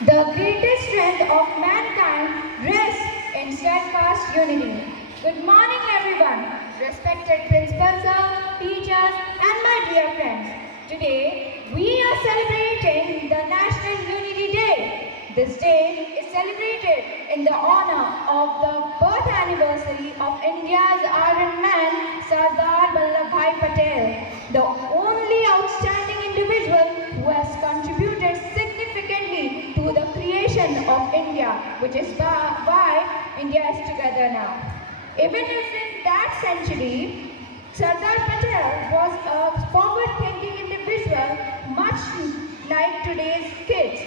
The greatest strength of mankind rests in steadfast unity. Good morning, everyone. Respected principal sir, teachers, and my dear friends. Today, we are celebrating the National Unity Day. This day is celebrated in the honor of the birth anniversary of India's Iron Man, Sardar Vallabhbhai Patel, the only outstanding individual who has contributed significantly to the creation of India, which is why India is together now. Even if in that century, Sardar Patel was a forward-thinking individual, much like today's kids.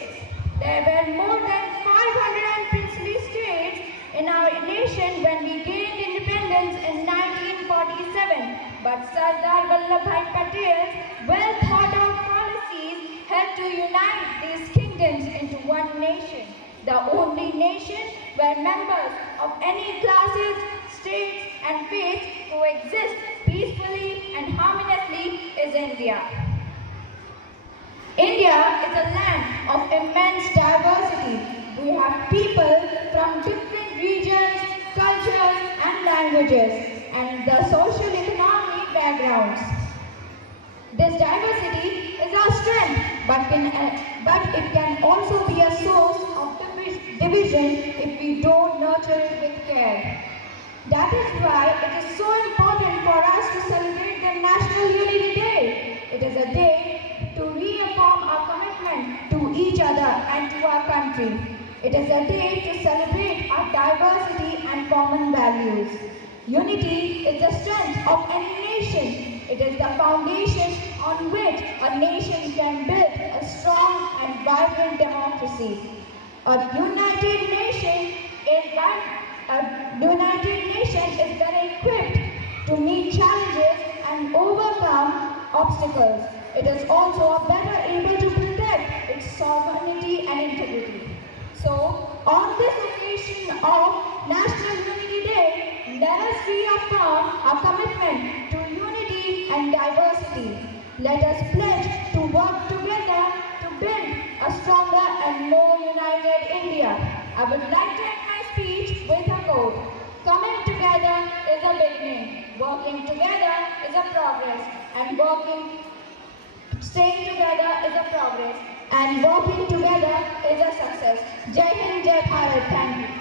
There were more than 500 princely states in our nation when we gained independence in 1947. But Sardar Vallabhbhai Patel's well-thought-out policies helped to unite these kingdoms into one nation. The only nation where members of any classes, states and faiths coexist peacefully and harmoniously is India. India is a land of immense diversity. We have people from different regions, cultures and languages and the social economic backgrounds. This diversity is our strength, but it can also be a source of division if we don't nurture it with care. That is why it is so important for us to celebrate the National Unity Day. It is a day to reaffirm our commitment to each other and to our country. It is a day to celebrate our diversity and common values. Unity is the strength of any nation. It is the foundation on which a nation can build a strong and vibrant democracy. A united nation is well equipped to meet challenges and overcome obstacles. It is also better able to protect its sovereignty and integrity. So, on this occasion of National Unity Day, let us reaffirm our commitment to unity and diversity. Let us pledge to work together to build a stronger and more united India. I would like to end my speech with a quote. Coming together is a beginning. Working together is a progress. Staying together is a progress. And working together is a success. Jai Hind, Jai Bharat. Thank you.